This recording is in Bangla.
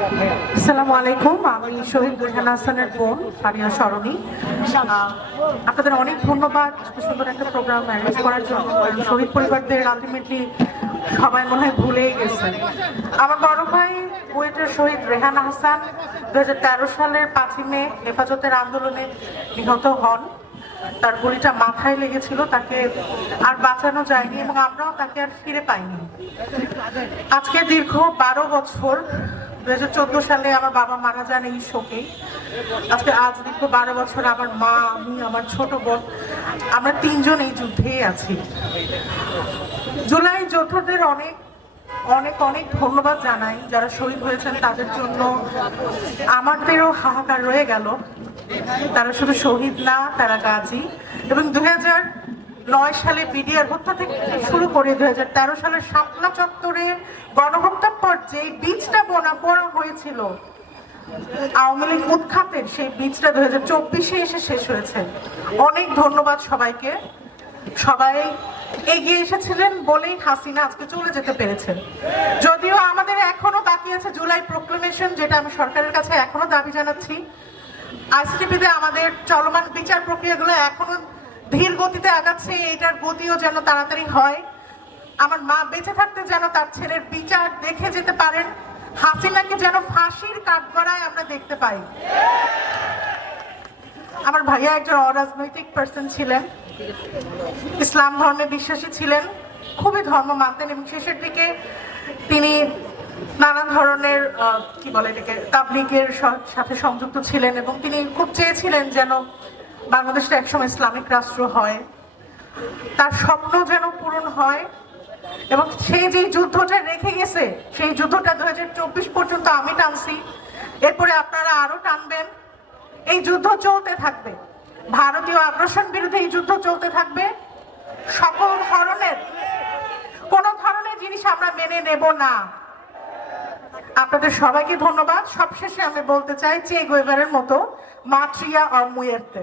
আসসালামু আলাইকুম আমি শহীদ হাসানের বোন সরণি। আপনাদের অনেক ধন্যবাদ সুন্দর একটা প্রোগ্রাম করার জন্য। শহীদ পরিবারদের আলটিমেটলি সবাই মনে হয় ভুলেই ভাই শহীদ রেহান হাসান দু হাজার তেরো সালের পাঁচই মে হেফাজতের আন্দোলনে নিহত হন। তার গুলিটা মাথায় লেগেছিল, তাকে আর বাঁচানো যায়নি এবং আমরাও তাকে আর ফিরে পাইনি। আজকে দীর্ঘ বারো বছর দু হাজার চোদ্দ সালে আমার বাবা মারা যান এই শোকে। আজকে আজ দীর্ঘ বারো বছর আমার মা, আমি, আমার ছোট বোন, আমরা তিনজন এই যুদ্ধেই আছি। জুলাই যোদ্ধাদের অনেক অনেক অনেক ধন্যবাদ জানাই যারা শহীদ হয়েছেন তাদের জন্য। আমাদেরও হাহাকার রয়ে গেল। তারা শুধু শহীদ না, তারা গাজী। এবং দুই হাজার নয় সালে বিডিআর হত্যা থেকে শুরু করে দু হাজার তেরো সালের শাপলা চত্বরে গণহত্যার পর যেই বীজটা বোনা পড়া হয়েছিল। আওয়ামী লীগ উৎখাতের সেই বীজটা দু হাজার চব্বিশে এসে শেষ হয়েছে। অনেক ধন্যবাদ সবাইকে। সবাই এগিয়ে এসেছিলেন বলেই হাসিনা আজকে চলে যেতে পেরেছেন। যদিও আমাদের এখনও বাকি আছে জুলাই প্রোক্লেমেশন, যেটা আমি সরকারের কাছে এখনও দাবি জানাচ্ছি। আইসিটিপিতে আমাদের চলমান বিচার প্রক্রিয়াগুলো এখনও ধীর গতিতে আগাচ্ছে এটার গতিও যেন তাড়াতাড়ি হয়। আমার মা বেঁচে থাকতে যেন তার ছেলের বিচার দেখে যেতে পারেন। হাসিনাকে যেন ফাঁসির কাঠগড়ায় আমরা দেখতে পাই। আমার ভাইয়া একজন অরাজনৈতিক পার্সন ছিলেন। ইসলাম ধর্মে বিশ্বাসী ছিলেন। খুবই ধর্ম মানতেন এবং শেষের দিকে তিনি নানান ধরনের কি বলে এটাকে, তাবলিগের সাথে সংযুক্ত ছিলেন এবং তিনি খুব চেয়েছিলেন যেন বাংলাদেশটা একসময় ইসলামিক রাষ্ট্র হয়। তার স্বপ্ন যেন পূরণ হয় এবং সেই যে যুদ্ধটা রেখে গেছে, সেই যুদ্ধটা দুহাজার চব্বিশ পর্যন্ত আমি টানছি। এরপরে আপনারা আরও টানবেন। এই যুদ্ধ চলতে থাকবে। ভারতীয় আগ্রাসন বিরুদ্ধে এই যুদ্ধ চলতে থাকবে। সকল ধরনের, কোন ধরনের জিনিস আমরা মেনে নেব না। আপনাদের সবাইকে ধন্যবাদ। সবশেষে আমি বলতে চাই চে গোয়েবারের মতো মাট্রিয়া আর মুয়েরতে